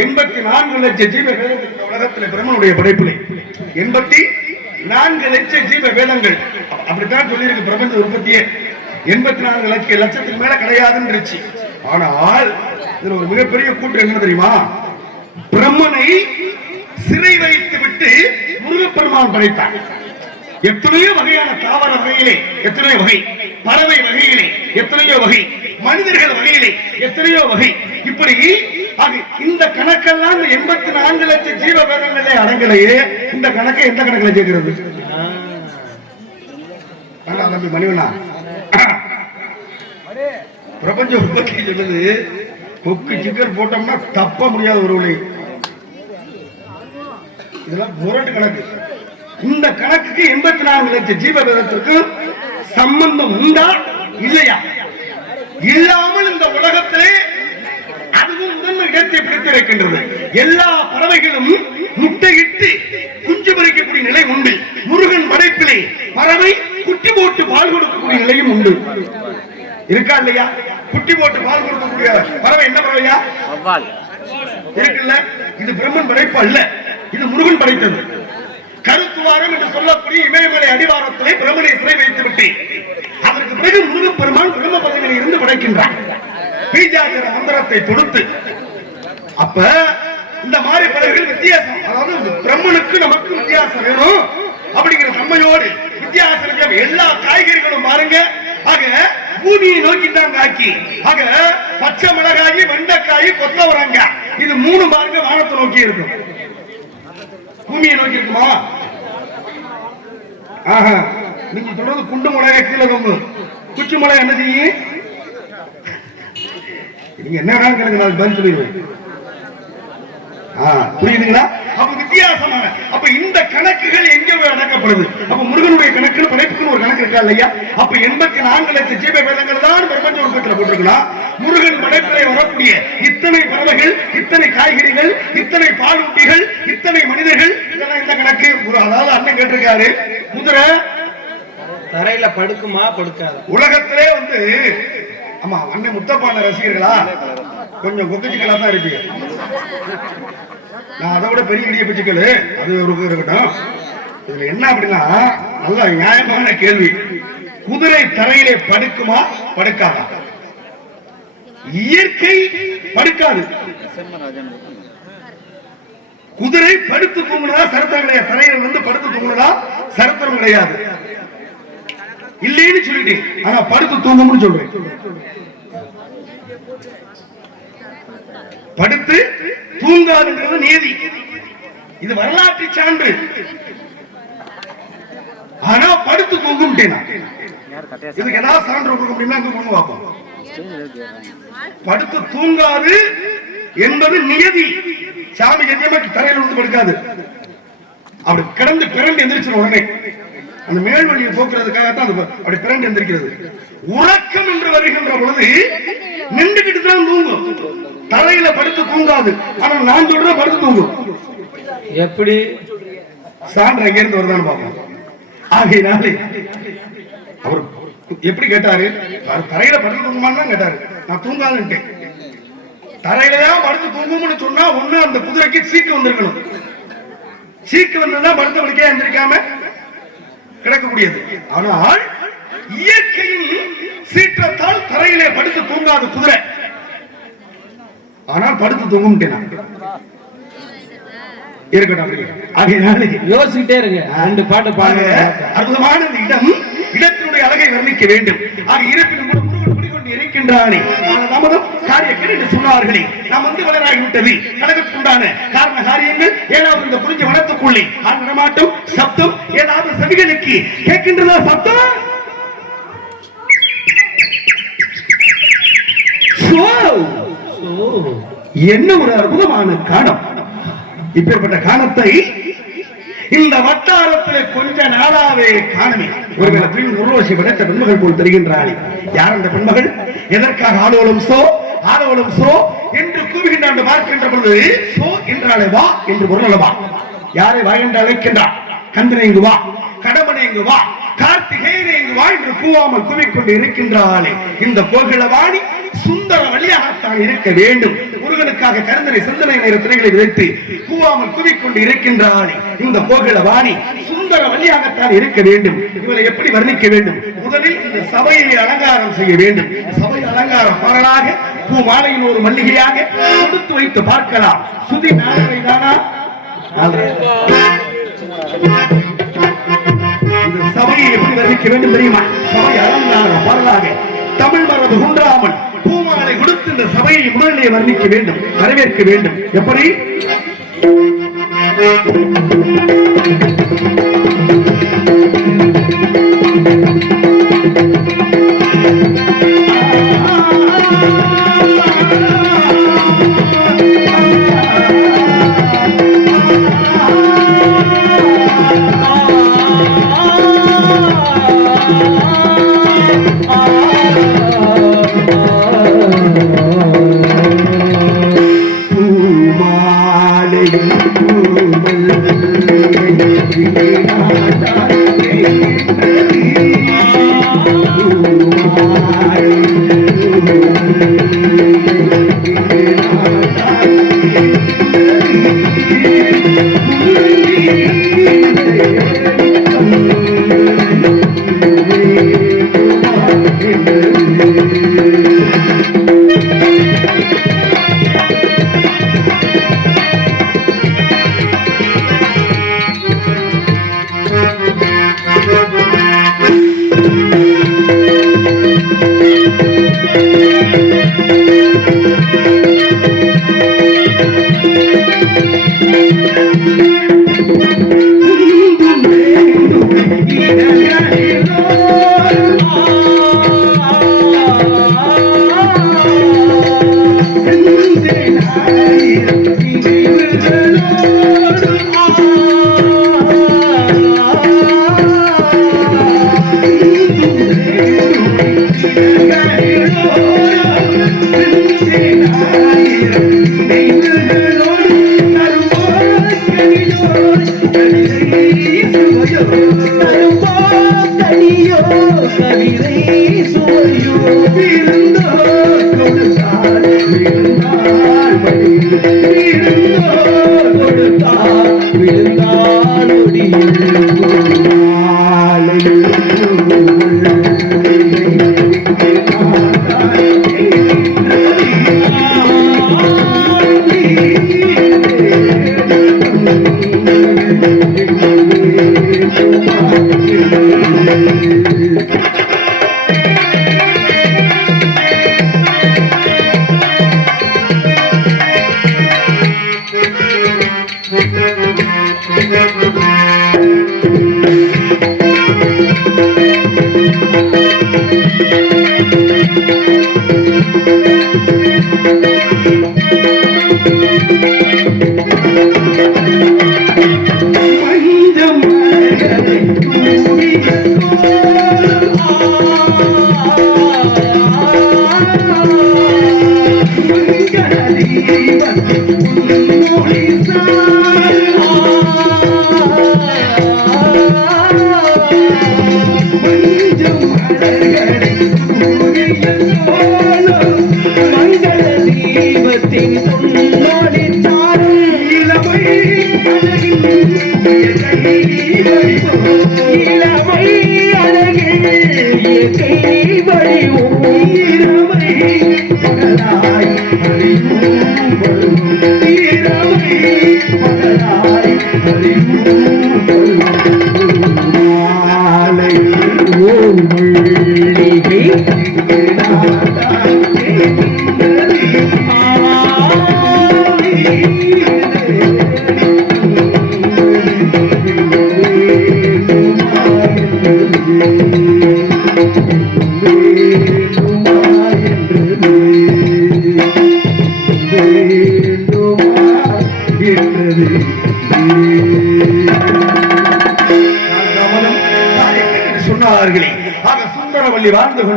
எண்பத்தி நான்கு லட்ச ஜீவ வேதங்கள் உலகத்தில் உலகத்துல பிரம்மனுடைய படைப்பிலே. எண்பத்தி நான்கு லட்ச ஜீவ வேதங்கள். அப்படித்தான் சொல்லியிருக்கு பிரபஞ்ச உற்பத்தியே. எண்பத்தி நான்கு லட்ச லட்சத்துக்கு மேல கிடையாதுன்றுச்சு. ஆனால் இதுல ஒரு மிகப்பெரிய கூட்டம் என்ன தெரியுமா? பிரம்மனை சிறை வைத்து விட்டு முருகப்பெருமான் படைத்தான் எத்தனையோ வகையான தாவர வகையிலே எத்தனையோ வகை பறவை வகையிலே எத்தனையோ வகை மனிதர்கள் வகையிலே எத்தனையோ வகை. இப்படி இந்த கணக்கெல்லாம் இந்த எண்பத்தி நான்கு லட்சம் ஜீவ வேதங்களே அடங்கலையே. இந்த கணக்கை எந்த கணக்குல சேர்க்கிறது? தம்பி மணிவனா பிரபஞ்ச உற்பத்தி சொல்லுது கொக்கு சிக்கன் போட்டோம்னா தப்ப முடியாத ஒரு வழி இதெல்லாம் முரட்டு கணக்கு. இந்த கணக்குக்கு எண்பத்தி நான்கு லட்சம் ஜீவ வேதத்திற்கு சம்பந்தம் உண்டா? இல்லையா? இல்லாமல் இந்த உலகத்திலே முதன்மை இடத்தை பிடித்திருக்கின்றது எல்லா பறவைகளும் முட்டையிட்டு குஞ்சு பறிக்கக்கூடிய நிலை உண்டு. முருகன் படைப்பிலே பறவை குட்டி போட்டு பால் கொடுக்கக்கூடிய நிலையும் உண்டு. இருக்கா இல்லையா? குட்டி போட்டு பால் கொடுக்கக்கூடிய பறவை என்ன பறவையா? இருக்குல்ல? இது பிரம்மன் படைப்பு அல்ல. இது முருகன் படைத்தது. கருத்துவாரம் என்று சொல்லக்கூடிய இமயமலை அடிவாரத்திலே பிரம்மனை சிறை வைத்து விட்டேன் அதற்கு பிறகு முருகப்பெருமான் பிரம்ம பதவியில் இருந்து படைக்கின்றான். பீஜாச்சர மந்திரத்தை தொடுத்து அப்ப இந்த மாதிரி பறவைகள் வித்தியாசம். அதாவது பிரம்மனுக்கு நமக்கு வித்தியாசம் வேணும். அப்படிங்கிற தன்மையோடு வித்தியாசம் இருக்க. எல்லா காய்கறிகளும் பாருங்க. ஆக பூமியை நோக்கி தான் காக்கி ஆக பச்சை மிளகாய் வெண்டைக்காய் கொத்தவரங்காய் இது மூணு பாருங்க வானத்தை நோக்கி இருக்கும். பூமியை நோக்கி இருக்குமா? ஆஹா நீங்க சொல்றது குண்டு மிளகாய் கீழே ரொம்ப குச்சி மிளகாய் என்ன செய்யும்? நீங்க என்ன கேளுங்க நான் பதில் சொல்லிடுவேன். புரியுதுங்களா? அப்ப வித்தியாசமான அப்ப இந்த கணக்குகள் எங்க அடக்கப்படுது அப்ப முருகனுடைய கணக்கு படைப்புக்குன்னு ஒரு கணக்கு இருக்கா இல்லையா? அப்ப எண்பத்தி நான்கு லட்சம் ஜீவ வேதங்கள் தான் பிரபஞ்ச உற்பத்தியில போட்டிருக்கலாம் முருகன் படைப்பிலே வரக்கூடிய இத்தனை பறவைகள் இத்தனை காய்கறிகள் இத்தனை பாலூட்டிகள் இத்தனை மனிதர்கள் இதெல்லாம் இந்த கணக்கு? ஒரு- அதாவது அண்ணன் கேட்டிருக்காரு. குதிரை தரையில படுக்குமா? படுக்காது. உலகத்திலே வந்து ஆமா அண்ணன் முத்தப்பான ரசிகர்களா? கொஞ்சம் கொக்கச்சிக்கலா தான் இருப்பீங்க. நான் அதை விட பெரிய இடிய பிச்சுக்கள் அது ஒரு இருக்கட்டும். இதுல என்ன அப்படின்னா நல்ல நியாயமான கேள்வி. குதிரை தரையிலே படுக்குமா படுக்காதா? இயற்கை படுக்காது. குதிரை படுத்து தூங்குனதா சரித்திரம் கிடையாது. தரையில வந்து படுத்து தூங்குனதா சரித்திரம் கிடையாது. இல்லைன்னு சொல்லிட்டேன். ஆனா படுத்து தூங்கும்னு சொல்றேன். படுத்து தூங்காதுங்கிறது நீதி இது வரலாற்று சான்று. ஆனா படுத்து தூங்கும் இதுக்கு ஏதாவது சான்று கொடுக்க முடியுமா? பார்ப்போம் படுத்து தூங்காது என்பது நியதி. சாமி சத்தியமா தரையில வந்து படுக்காது. அப்படி கிடந்து பிறண்டு எந்திரிச்சிடும் உடனே அந்த மேல் வழியை போக்குறதுக்காகத்தான் அது அப்படி பிறண்டு எந்திரிக்கிறது. உறக்கம் என்று வருகின்ற பொழுது நின்றுகிட்டு தான் தூங்கும். தரையில படுத்து தூங்காது. ஆனா நான் சொல்றேன் படுத்து தூங்கும். எப்படி? சான்று எங்க இருந்து வருதான்னு பார்ப்போம். ஆகையினாலே அவர் எப்படி கேட்டாரு? தரையில படுத்து தூங்குமான்னு கேட்டாரு. நான் தூங்காதுன்ட்டேன். தரையில தான் படுத்து தூங்கும்னு சொன்னா ஒண்ணு அந்த குதிரைக்கு சீக்கு வந்திருக்கணும். சீக்கு வந்ததுதான் படுத்த படுக்கையா எந்திரிக்காம கிடக்கக்கூடியது. ஆனால் இயற்கையின் சீற்றத்தால் தரையிலே படுத்து தூங்காத குதிரை ஆனால் படுத்து தூங்கும்ட்டேன் நான். இருக்கட்டும் யோசிக்கிட்டே இருங்க. ரெண்டு பாட்டு ஆக, பாடுங்க. அற்புதமான இந்த இடம் இடத்தினுடைய அழகை வர்ணிக்க வேண்டும். ஆக இருப்பினும் கூட இருக்கின்றானே. தாமதம் காரிய என்று சொன்னார்களே. நாம் வந்து வளராகிவிட்டது. கடகத்துக்குண்டான காரண காரியங்கள் ஏதாவது இந்த குறிஞ்ச வனத்துக்குள்ளே. ஆள் நடமாட்டம் சப்தம் ஏதாவது செவிகளுக்கு கேட்கின்றதா சப்தம்? சோ! என்ன ஒரு அற்புதமான காலம் இப்பேற்பட்ட காலத்தை இந்த வட்டாரத்திலே கொஞ்ச நாளாவே காணமே. ஒருவேளை பிரிவு உருவசி படைத்த பெண்மகள் போல் தெரிகின்றாளே. யார் அந்த பெண்மகள்? எதற்காக ஆளோலம் சோ ஆளோலம் சோ என்று கூவுகின்றான் பார்க்கின்ற பொழுது சோ என்றாலே வா என்று பொருளவா யாரை வா என்று அழைக்கின்றார்? கந்தனை இங்கு வா கடமனை இங்கு வா கார்த்திகேயனை இங்கு வா என்று கூவாமல் கூவிக்கொண்டு இருக்கின்றாளே. இந்த கோகிலவாணி சுந்தர வழியாகத்தான் இருக்க வேண்டும். முருகனுக்காக கருந்தனை சிந்தனை நேர திரைகளை விதைத்து கூவாமல் குவிக்கொண்டு இருக்கின்றானே. இந்த கோகில வாணி சுந்தர வழியாகத்தான் இருக்க வேண்டும். இவளை எப்படி வர்ணிக்க வேண்டும்? முதலில் இந்த சபையை அலங்காரம் செய்ய வேண்டும். சபை அலங்காரம் பாடலாக பூ மாலையின் ஒரு மல்லிகையாக கொடுத்து வைத்து பார்க்கலாம். சுதி நாளரை தானா? சபையை எப்படி வர்ணிக்க வேண்டும் தெரியுமா? சபை அலங்காரம் பாடலாக. தமிழ் மரபு குன்றாமல் பூமாலை கொடுத்து இந்த சபையை முதலிலே வர்ணிக்க வேண்டும் வரவேற்க வேண்டும். எப்படி?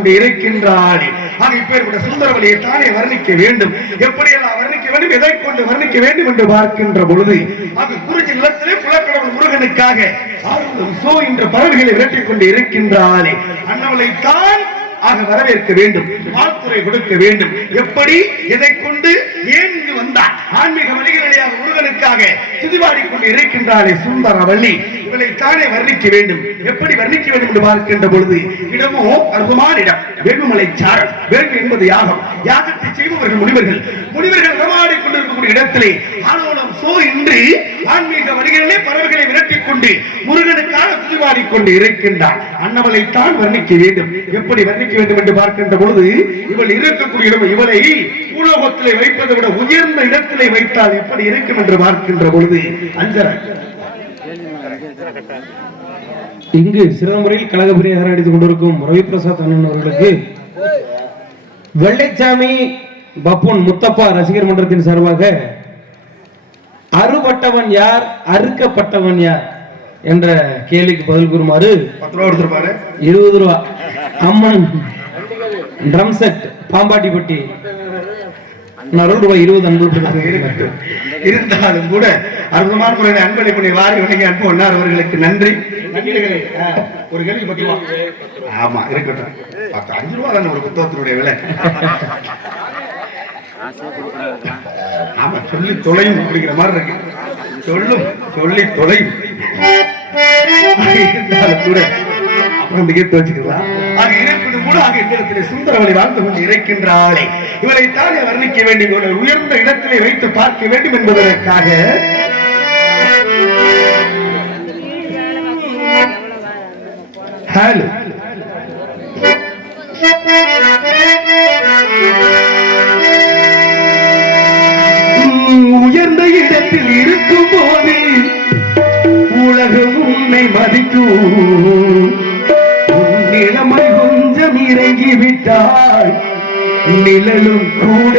கொண்டு இருக்கின்றாளே ஆக இப்பேற்பட்ட சுந்தரவழியை தானே வர்ணிக்க வேண்டும். எப்படியெல்லாம் வர்ணிக்க வேண்டும் எதை கொண்டு வர்ணிக்க வேண்டும் என்று பார்க்கின்ற பொழுது அது குறிஞ்சி நிலத்திலே புலக்கடவுள் முருகனுக்காக சோ என்ற பறவைகளை விரட்டிக் கொண்டு இருக்கின்றாளே அண்ணவளை தான் ஆக வரவேற்க வேண்டும் வாழ்த்துறை கொடுக்க வேண்டும். எப்படி எதை கொண்டு ஏன் இங்கு வந்தார் ஆன்மீக வழி முருகனுக்காக துதிவாடி கொண்டு இருக்கின்றாலே சுந்தரவள்ளி. இவளை தானே வர்ணிக்க வேண்டும். எப்படி வர்ணிக்க வேண்டும் என்று பார்க்கின்ற பொழுது இடமோ அற்புதமான இடம். வேண்டுமலை சாரம் வேள்வி என்பது யாகம். யாகத்தை செய்பவர்கள் முனிவர்கள். முனிவர்கள் நடமாடி கொண்டிருக்கக்கூடிய இடத்திலே ஆலோலம் சோ இன்றி ஆன்மீக வழிகளிலே பறவைகளை விரட்டிக் கொண்டு முருகனுக்காக துதிவாடி கொண்டு இருக்கின்றார் அன்னவளை தான் வர்ணிக்க வேண்டும். எப்படி வர்ணிக்க வேண்டும் என்று பார்க்கின்ற பொழுது இவள் இருக்கக்கூடிய இடம் இவளை பூலோகத்திலே வைப்பதை விட உயர்ந்த இடத்திலே வைத்தால் எப்படி இருக்கும் என்று பார்க்கின்ற பொழுது அஞ்சரன் இங்கு சிறந்த முறையில் கழக பிரியாரம் அடித்துக் கொண்டிருக்கும் ரவி பிரசாத் அண்ணன் அவர்களுக்கு வெள்ளைச்சாமி பப்புன் முத்தப்பா ரசிகர் மன்றத்தின் சார்பாக அறுபட்டவன் யார் அறுக்கப்பட்டவன் யார் என்ற கேள்விக்கு பதில் கூறுமாறு இருபது ரூபா. அம்மன் ட்ரம் செட் பாம்பாட்டிப்பட்டி அருள் ரூபாய் இருபது அன்பு இருக்கட்டும். இருந்தாலும் கூட அற்புதமான முறையில் அன்பளிப்பனை வாரி வணங்கி அன்பு ஒன்னார் அவர்களுக்கு நன்றி. ஒரு கேள்வி பத்து ரூபா ஆமா இருக்கட்டும். பத்து அஞ்சு ரூபா தானே ஒரு புத்தகத்தினுடைய விலை. ஆமா சொல்லி தொலையும் அப்படிங்கிற மாதிரி இருக்கு. சொல்லும் சொல்லி தொலையும். இருந்தாலும் கூட அப்புறம் அந்த கீர்த்து வச்சுக்கலாம். ஆக இருப்பினும் கூட ஆக இடத்திலே சுந்தரவழி வாழ்ந்து கொண்டு இருக்கின்றாளே. இவரை தானே வர்ணிக்க வேண்டும் இவரை உயர்ந்த இடத்திலே வைத்து பார்க்க வேண்டும் என்பதற்காக. ஹலோ. உயர்ந்த இடத்தில் இருக்கும் போது உலகம் உன்னை மதிக்கும். இறங்கி விட்டால் நிழலும் கூட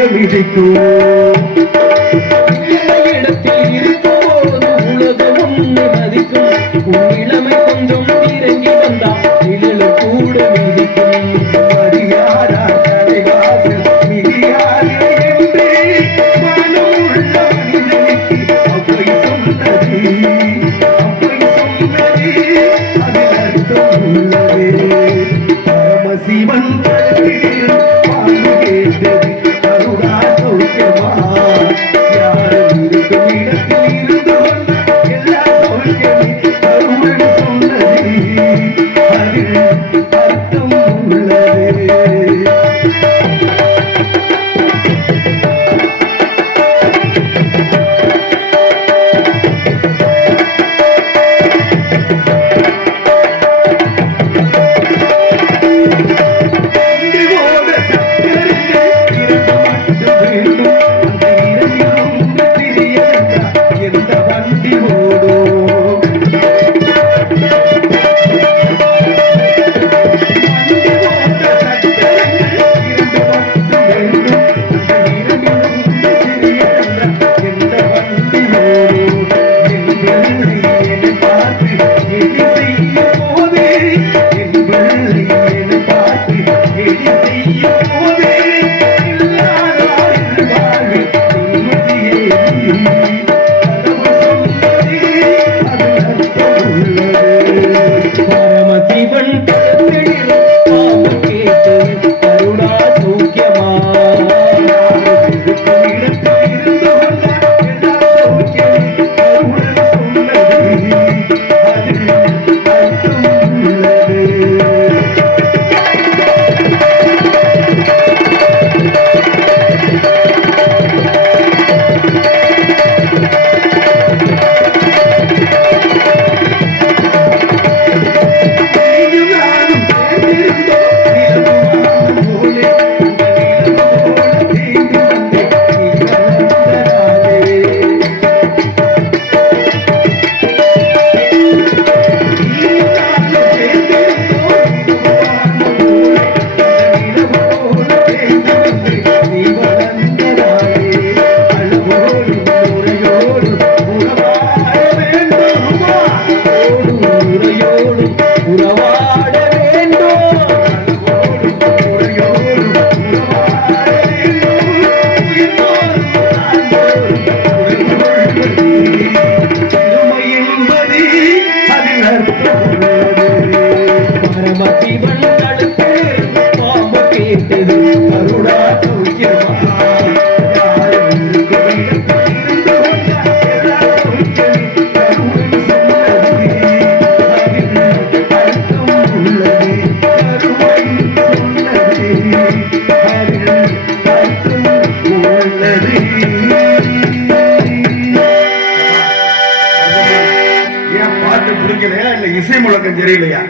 முழக்கம் சரியில்லையா?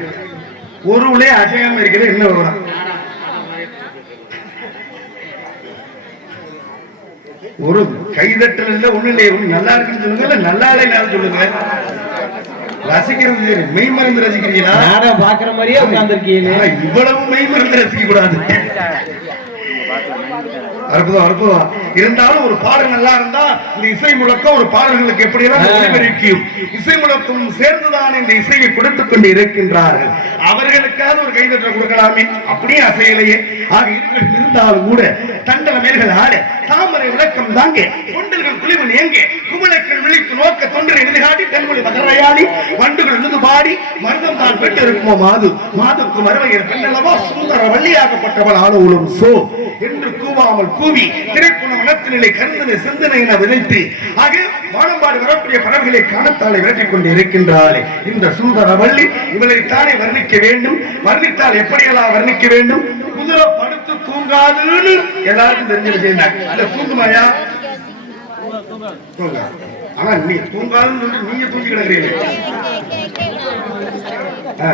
ஒரு உள்ளே அசையாம இருக்கிறது என்ன விவரம்? ஒரு கைதட்டல் இல்ல ஒண்ணு இல்லையே ஒண்ணு நல்லா இருக்குன்னு சொல்லுங்க இல்ல நல்லா இல்லைன்னு சொல்லுங்க? ரசிக்கிறது மெய் மருந்து ரசிக்கிறீங்களா? பாக்குற மாதிரியே உட்கார்ந்துருக்கீங்க ஆனா இவ்வளவு மெய் மருந்து ரசிக்க கூடாது. அற்புதம் அற்புதம். இருந்தாலும் ஒரு பாடல் நல்லா இருந்தா இந்த இசை முழக்கம் ஒரு பாடல்களுக்கு எப்படி எல்லாம் ஒளிபெருக்கியும் இசை முழக்கம் சேர்ந்துதான் இந்த இசையை கொடுத்துக் கொண்டு இருக்கின்றார்கள் அவர்களுக்காவது ஒரு கைதட்டல் கொடுக்கலாமே. அப்படியே அசையலையே. ஆக இருந்தாலும் கூட தண்டல மேல்கள் ஆட தாமரை விளக்கம் தாங்க தொண்டர்கள் குளிவன் எங்கே நோக்க தொண்டரை எதிர்காட்டி தென்மொழி மகரையாளி வண்டுகள் இருந்து பாடி மருதம் தான் பெற்று இருக்குமோ மாது. மாதுக்கு மறுவையர் பெண்ணளவா சுந்தர வள்ளியாகப்பட்டவள் ஆளும் சோ. என்று கூவாமல் கூவி திரைப்புண மனத்தினிலை கருந்தனை சிந்தனை என விதைத்து ஆக வானம்பாடு வரக்கூடிய பறவைகளை காணத்தாலே விரட்டிக் கொண்டு இருக்கின்றாளே. இந்த சுந்தர வள்ளி இவளை தானே வர்ணிக்க வேண்டும்? வர்ணித்தால் எப்படியெல்லாம் வர்ணிக்க வேண்டும்? குதிரை படுத்து தூங்காதுன்னு எல்லாருக்கும் தெரிஞ்ச தான் இல்ல தூங்குமாயா தூங்க ஆனா நீ தூங்காதுன்னு சொல்லி நீங்க தூங்கி கிடக்குறீங்க ஆ,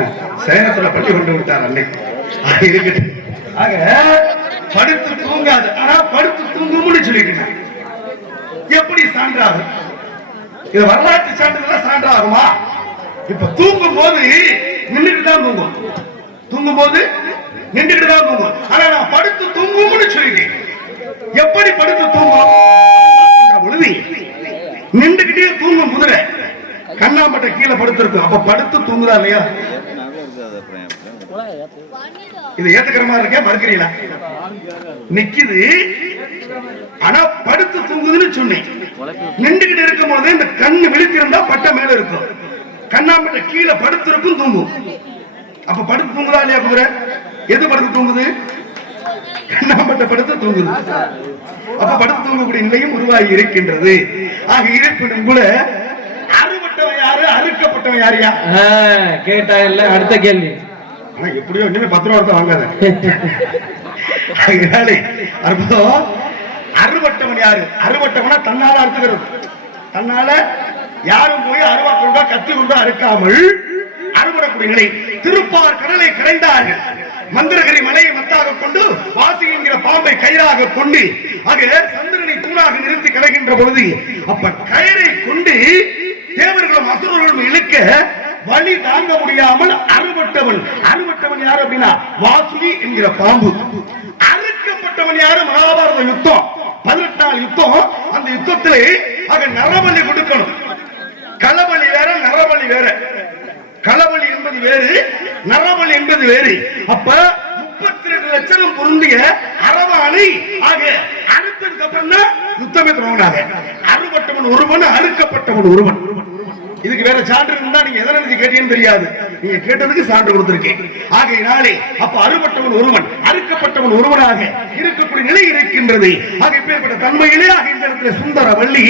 சேலத்துல பள்ளி கொண்டு விட்டார் அன்னைக்கு. ஆ, இருக்கட்டும். ஆக படுத்து தூங்காது ஆனா படுத்து தூங்கும்னு சொல்லிட்டு எப்படி சான்றாகும்? இது வரலாற்று சான்றிதழ் சான்றாகுமா? இப்ப தூங்கும் போது நின்றுட்டு தான் தூங்கும் தூங்கும் போது நின்றுட்டு தான் தூங்கும் ஆனா நான் படுத்து தூங்கும்னு சொல்லிட்டேன். எப்படி படுத்து தூங்கும் பொழுது நின்றுகிட்டே தூங்கும் குதிரை. கண்ணாம்பட்டை கீழே படுத்திருக்கும். அப்ப படுத்து தூங்குதா இல்லையா? இது ஏத்துக்கிற மாதிரி இருக்கே மறுக்கிறீங்களா? நிக்குது. ஆனா படுத்து தூங்குதுன்னு சொன்னேன். நின்றுகிட்டு இருக்கும் பொழுது இந்த கண்ணு விழித்திருந்தா பட்டை மேல இருக்கும். கண்ணாம்பட்டை கீழே படுத்திருக்கும் தூங்கும். அப்ப படுத்து தூங்குதா இல்லையா குதிரை? எது படுத்து தூங்குது? கண்ணாம்பட்டை படுத்து தூங்குது அப்ப படுத்து தூங்கக்கூடிய நிலையும் உருவாகி இருக்கின்றது. ஆக இருப்பினும் கூட அறுபட்டவன் யாரு? அறுக்கப்பட்டவன் யாரியா? கேட்டா இல்ல அடுத்த கேள்வி. ஆனா எப்படியோ இனிமே பத்து ரூபா வாங்காத. அற்புதம் அறுபட்டவன் யாரு? அறுபட்டவனா தன்னால அறுத்துக்கிறது. தன்னால யாரும் போய் கொண்டா கத்தி கொண்டா அறுக்காமல் அறுபடக்கூடிய நிலை. திருப்பார் கடலை கடைந்தார்கள் மந்திரகிரி மலையை மத்தாக கொண்டு வாசி என்கிற பாம்பை கயிறாக கொண்டு அது சந்திரனை தூணாக நிறுத்தி கிடக்கின்ற பொழுது அப்ப கயிறை கொண்டு தேவர்களும் அசுரர்களும் இழுக்க வழி தாங்க முடியாமல் அறுபட்டவன். அறுபட்டவன் யாரு அப்படின்னா வாசுகி என்கிற பாம்பு. அறுக்கப்பட்டவன் யாரு? மகாபாரத யுத்தம். பதினெட்டு நாள் யுத்தம். அந்த யுத்தத்திலே ஆக நரபலி கொடுக்கணும். களபலி வேற நரபலி வேற. களபலி என்பது வேறு நரபலி என்பது வேறு. அப்ப முப்பத்தி ரெண்டு லட்சம் பொருந்திய அரவானை ஆக அறுத்ததுக்கு அப்புறம் தான் யுத்தமே தொடங்கினாங்க. அறுபட்டவன் ஒருவன் அறுக்கப்பட்டவன் ஒருவன். இதுக்கு வேற சான்று இருந்தா நீங்க எதை நினைச்சு கேட்டீங்கன்னு தெரியாது. நீங்க கேட்டதுக்கு சான்று கொடுத்திருக்கேன். ஆகையினாலே அப்ப அறுபட்டவன் ஒருவன் அறுக்கப்பட்டவன் ஒருவனாக இருக்கக்கூடிய நிலை இருக்கின்றது. ஆக இப்பேற்பட்ட தன்மையிலே ஆக இந்த இடத்துல சுந்தர வள்ளி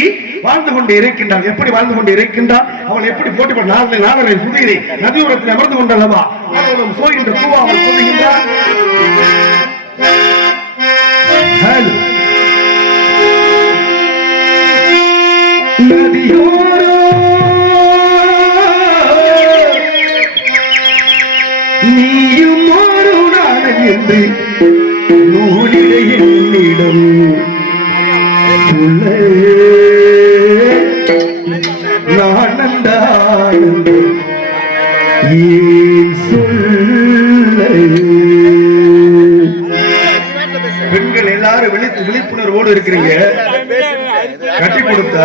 வாழ்ந்து கொண்டு இருக்கின்றான். எப்படி வாழ்ந்து கொண்டு இருக்கின்றான்? அவள் எப்படி போட்டி பண்ண நாளை நாளை சுதிரை நதியோரத்தில் அமர்ந்து கொண்டல்லவா? அவளும் சோ என்று கூவாமல் சொல்லுகின்றான் நதியோ என்று நூலிட என்னிடம் ஏன் சொல்ல பெண்கள் எல்லாரும் விழித்து விழிப்புணர்வோடு இருக்கிறீங்க. கட்டி கொடுத்த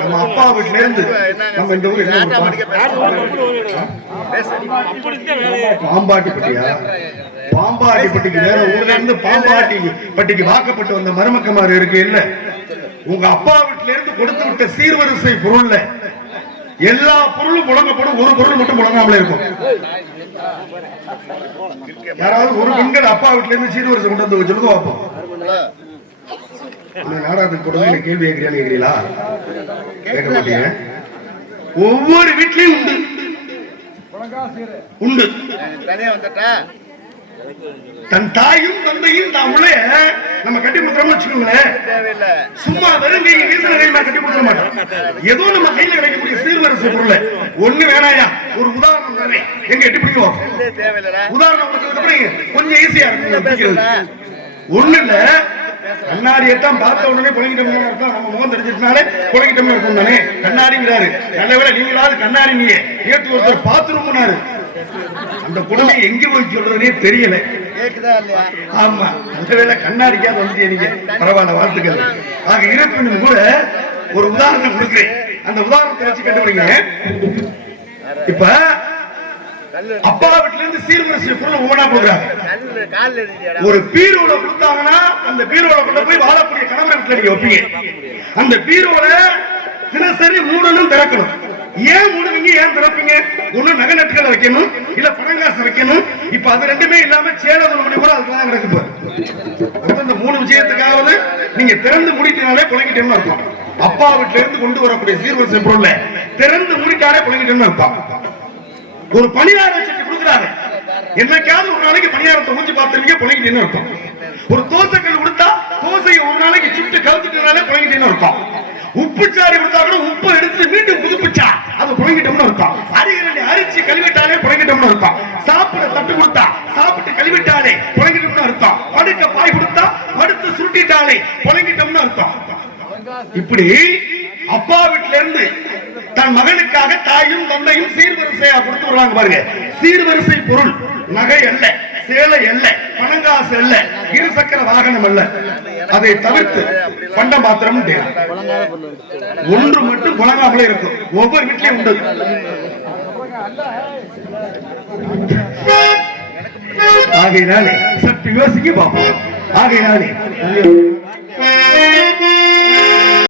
நம்ம அப்பா வீட்டுல இருந்து நம்ம இந்த ஊர் என்ன? பாம்பாட்டி பட்டியா? பாம்பாட்டிப்பட்டிக்கு வேற ஊர்ல இருந்து பாம்பாட்டி பட்டிக்கு வாக்கப்பட்டு வந்த மருமக்கமாறு இருக்கு இல்ல உங்க அப்பா வீட்டுல இருந்து கொடுத்து விட்ட சீர்வரிசை பொருள்ல எல்லா பொருளும் முழங்கப்படும் ஒரு பொருள் மட்டும் முழங்காமலே இருக்கும். யாராவது ஒரு பெண்கள் அப்பா வீட்டுல இருந்து சீர்வரிசை கொண்டு வந்து சொல்லுங்க பார்ப்போம் இந்த நாடகத்துக்கு கேள்வி கேட்கிறீங்களா கேட்கிறீங்களா? கேட்க மாட்டீங்க ஒவ்வொரு வீட்லயும் உண்டு. உண்டு. தனியா வந்துட்டா? தன் தாயும் தந்தையும் தாமளே நம்ம கட்டி கொடுத்துறோம்னு வச்சுக்கோங்களேன் சும்மா வெறும் கை வீசன கையில் கட்டி கொடுத்துட மாட்டோம் ஏதோ நம்ம கையில கிடைக்கக்கூடிய சீர்வரிசை பொருள். ஒண்ணு வேணாயா? ஒரு உதாரணம் தரேன். எங்க எட்டு பிடிக்கும் உதாரணம் கொடுத்ததுக்கு கொஞ்சம் ஈஸியா இருக்கும் பிடிக்கிறது. ஒண்ணு இல்ல. கண்ணாடியை தான் பார்த்த உடனே புழங்கிட்டோம்னு அர்த்தம். நம்ம முகம் தெரிஞ்சிருந்தாலே புழங்கிட்டோம்னு இருக்கும் தானே. கண்ணாடிங்கிறாரு. நல்ல வேளை நீங்களாவது கண்ணாடி நீங்க நேற்று ஒருத்தர் பாத்ரூம்னாரு. அந்த குழந்தை எங்க போய் சொல்றதுனே தெரியல. ஆமா. நல்ல வேளை கண்ணாடிக்காவது வந்துட்டே நீங்க பரவாயில்ல வாழ்த்துக்கள். ஆக இருப்பினும் கூட ஒரு உதாரணம் கொடுக்குறேன். அந்த உதாரணத்தை வச்சு கண்டுபிடிங்க. இப்ப அப்பா வீட்டுல இருந்து சீர்வரிசை பொருள் ஒவ்வொன்றா போடுறாங்க ஒரு பீரோல கொடுத்தாங்கன்னா அந்த பீரோல கொண்டு போய் வாழக்கூடிய கணவன் வீட்டுல நீங்க வைப்பீங்க. அந்த பீரோல தினசரி மூடணும் திறக்கணும். ஏன் மூடுவீங்க ஏன் திறப்பீங்க ஒண்ணு நகை நட்டுகளை வைக்கணும் இல்ல பணங்காசு வைக்கணும். இப்ப அது ரெண்டுமே இல்லாம சேலம் மணி கூட அதுதான் கிடக்கு பாரு. இந்த மூணு விஷயத்துக்காவது நீங்க திறந்து முடிக்கினாலே குழங்கிட்டேன்னு அர்த்தம். அப்பா வீட்டுல இருந்து கொண்டு வரக்கூடிய சீர்வரிசை பொருளை திறந்து முடிட்டாலே குழங்கிட்டேன்னு அர்த்தம். ஒரு பணியார வச்சுட்டு கொடுக்குறாரு. என்னைக்காவது ஒரு நாளைக்கு பணியாரத்தை ஊற்றி பார்த்துருவீங்க குழங்கிட்டேன்னு அர்த்தம். ஒரு தோசைக்கல் கொடுத்தா தோசையை ஒரு நாளைக்கு சுட்டு கவுத்துட்டனாலே குழங்கிட்டேன்னு அர்த்தம். உப்பு சாறு கொடுத்தா கூட உப்பு எடுத்து மீண்டும் புதுப்பிச்சா அது புழங்கிட்டோம்னு அர்த்தம். அரிகரண்டி அரிச்சு கழுவிட்டாலே புழங்கிட்டோம்னு அர்த்தம். சாப்பிட தட்டு கொடுத்தா சாப்பிட்டு கழுவிட்டாலே புழங்கிட்டோம்னு அர்த்தம். படுக்க பாய் கொடுத்தா படுத்து சுருட்டிட்டாலே புழங்கிட்டோம்னு அர்த்தம். இப்படி அப்பா வீட்டுல இருந்து தன் மகனுக்காக தாயும் தந்தையும் சீர்வரிசையா கொடுத்து வருவாங்க பாருங்க. சீர்வரிசை பொருள் நகை அல்ல சேலை அல்ல பணங்காசு அல்ல இருசக்கர வாகனம் அல்ல. அதை தவிர்த்து பண்ட மாத்திரம் ஒன்று மட்டும் புழங்காமலே இருக்கும். ஒவ்வொரு வீட்லயும் உண்டு. ஆகையினாலே சற்று யோசிக்க பார்ப்போம். ஆகையினாலே